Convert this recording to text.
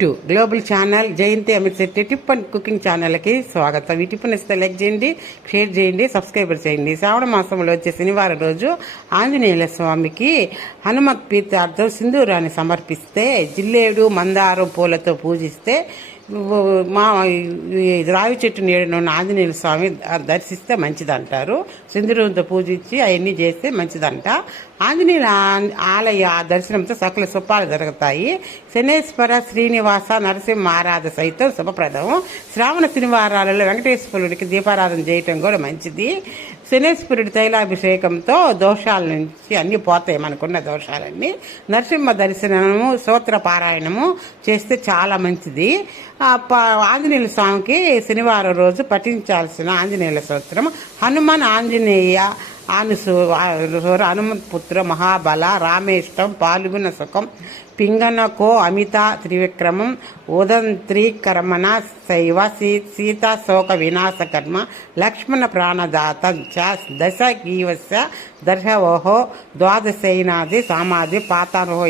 To global channel Jayanthi Amit Shetty tip and cooking ఛానల్కి స్వాగతం. ఈ టిప్ ఇస్తే లైక్ చేయండి, షేర్ చేయండి, సబ్స్క్రైబర్ చేయండి. శ్రావణ మాసంలో వచ్చే శనివారం రోజు ఆంజనేయుల స్వామికి హనుమత్ ప్రీత్యార్థం సింధూరాన్ని సమర్పిస్తే, జిల్లేడు మందారం పూలతో పూజిస్తే, మా రావి చెట్టు నీడనున్న ఆంజనేయుల స్వామి దర్శిస్తే మంచిదంటారు. సింధూరంతో పూజించి అవన్నీ చేస్తే మంచిదంట. ఆంజనేయుల ఆలయ దర్శనంతో సకల శుభాలు జరుగుతాయి. శనేశ్వర, శ్రీనివాస, నరసింహ ఆరాధన సైతం శుభప్రదం. శ్రావణ శనివారాలలో వెంకటేశ్వరుడికి దీపారాధన చేయటం కూడా మంచిది. శనేశ్వరుడి తైలాభిషేకంతో దోషాల నుంచి అన్నీ పోతాయి, మనకున్న దోషాలన్నీ. నరసింహ దర్శనము, సూత్ర పారాయణము చేస్తే చాలా మంచిది. ఆంజనేయుల స్వామికి శనివారం రోజు పఠించాల్సిన ఆంజనేయుల స్తోత్రం హనుమాన్ ఆంజనేయ హనుమత్పుత్ర మహాబల రామేష్టం పాల్గొన సుఖం పింగనకో అమిత త్రివిక్రమం ఉదంత్రీకరమణ శైవ సీతా శోక వినాశకర్మ లక్ష్మణ ప్రాణదాత దశ గీవస్య దర్శవోహో ద్వాదశైనాది సామాధి పాతారోహో